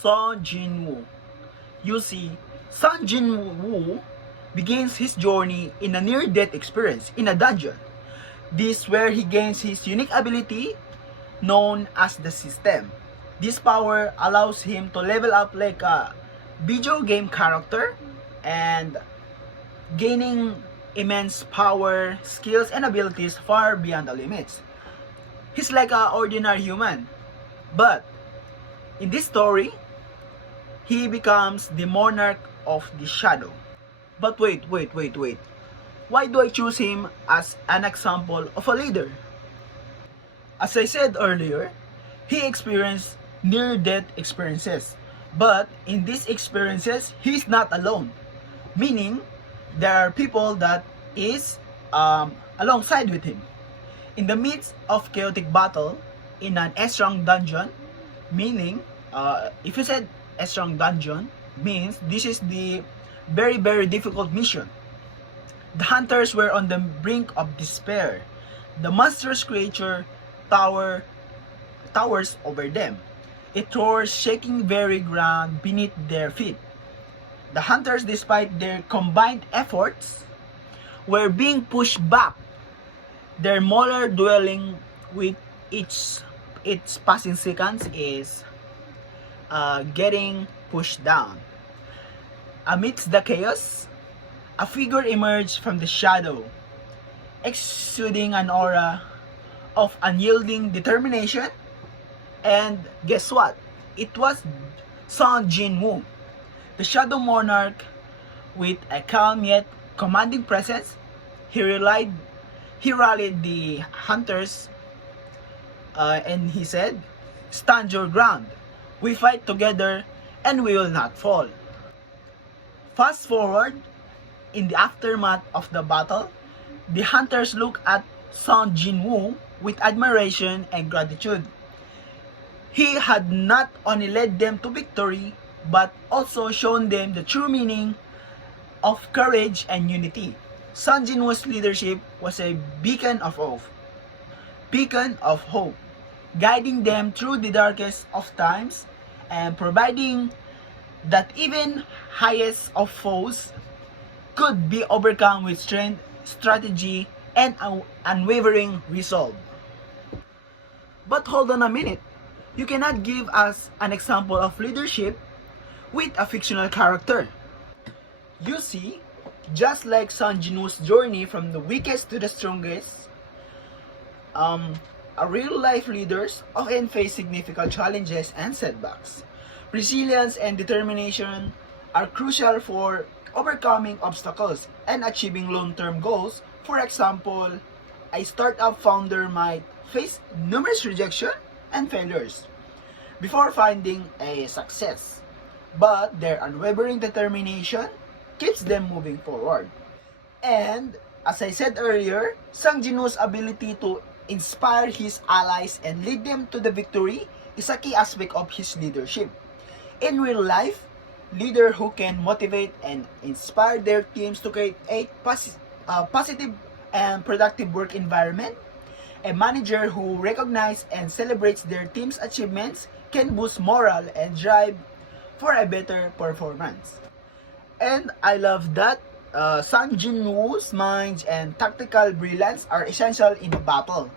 Song Jin-woo. You see, Song Jin-woo begins his journey in a near-death experience in a dungeon. This where he gains his unique ability known as the System. This power allows him to level up like a video game character and gaining immense power, skills, and abilities far beyond the limits. He's like an ordinary human, but in this story, he becomes the monarch of the shadow. But wait. Why do I choose him as an example of a leader? As I said earlier, he experienced near-death experiences. But in these experiences, he's not alone. Meaning, there are people that is alongside with him. In the midst of chaotic battle, in an S-rank dungeon, meaning, if you said S-rank dungeon, means this is the very difficult mission. The hunters were on the brink of despair. The monstrous creature towers over them. It roars, shaking very ground beneath their feet. The hunters, despite their combined efforts, were being pushed back. Their molar dwelling with its passing seconds is getting pushed down. Amidst the chaos, a figure emerged from the shadow, exuding an aura of unyielding determination. And guess what? It was Song Jin-woo, the Shadow Monarch, with a calm yet commanding presence. He rallied the hunters and he said, "Stand your ground. We fight together and we will not fall." Fast forward, in the aftermath of the battle, the hunters look at Song Jin-woo with admiration and gratitude. He had not only led them to victory, but also shown them the true meaning of courage and unity. Song Jin-woo's leadership was a beacon of hope, guiding them through the darkest of times and providing that even highest of foes could be overcome with strength, strategy, and unwavering resolve. But hold on a minute. You cannot give us an example of leadership with a fictional character. You see, just like Song Jin-woo's journey from the weakest to the strongest, real-life leaders often face significant challenges and setbacks. Resilience and determination are crucial for overcoming obstacles and achieving long-term goals. For example, a startup founder might face numerous rejection and failures before finding a success, but their unwavering determination keeps them moving forward. And as I said earlier, Song Jin-woo's ability to inspire his allies and lead them to the victory is a key aspect of his leadership. In real life, leaders who can motivate and inspire their teams to create a positive and productive work environment. A manager who recognizes and celebrates their team's achievements can boost morale and drive for a better performance. And I love that Song Jin-woo's mind and tactical brilliance are essential in a battle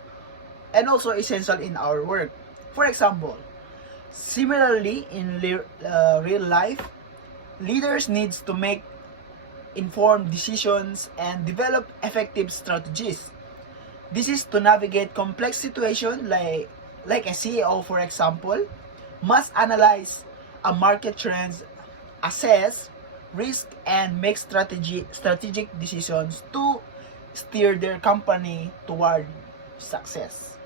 and also essential in our work. For example, similarly in real life, leaders need to make informed decisions and develop effective strategies. This is to navigate complex situations like a CEO, for example, must analyze a market trends, assess risk, and make strategic decisions to steer their company toward success.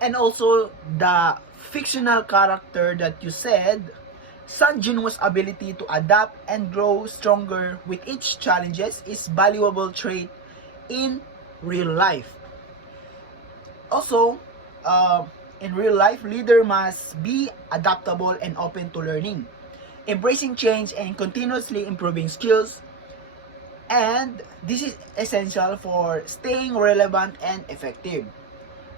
And also, the fictional character that you said, Song Jin-woo's ability to adapt and grow stronger with each challenges is valuable trait in real life. Also, in real life, leader must be adaptable and open to learning, embracing change and continuously improving skills. And this is essential for staying relevant and effective.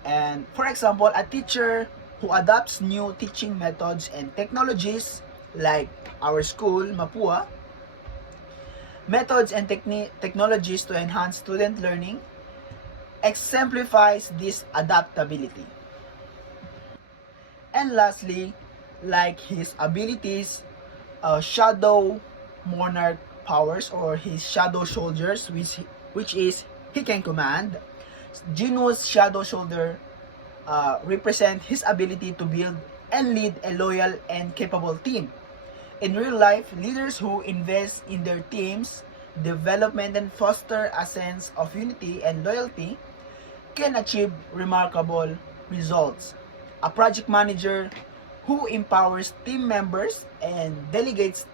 And for example, a teacher who adopts new teaching methods and technologies like our school, Mapua, methods and technologies to enhance student learning, exemplifies this adaptability. And lastly, like his abilities, shadow monarch powers or his shadow soldiers, which is he can command. Genu's shadow soldier represent his ability to build and lead a loyal and capable team. In real life, leaders who invest in their teams' development and foster a sense of unity and loyalty can achieve remarkable results. A project manager who empowers team members and delegate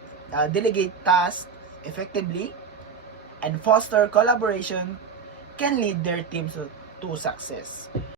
tasks effectively and foster collaboration can lead their teams to success.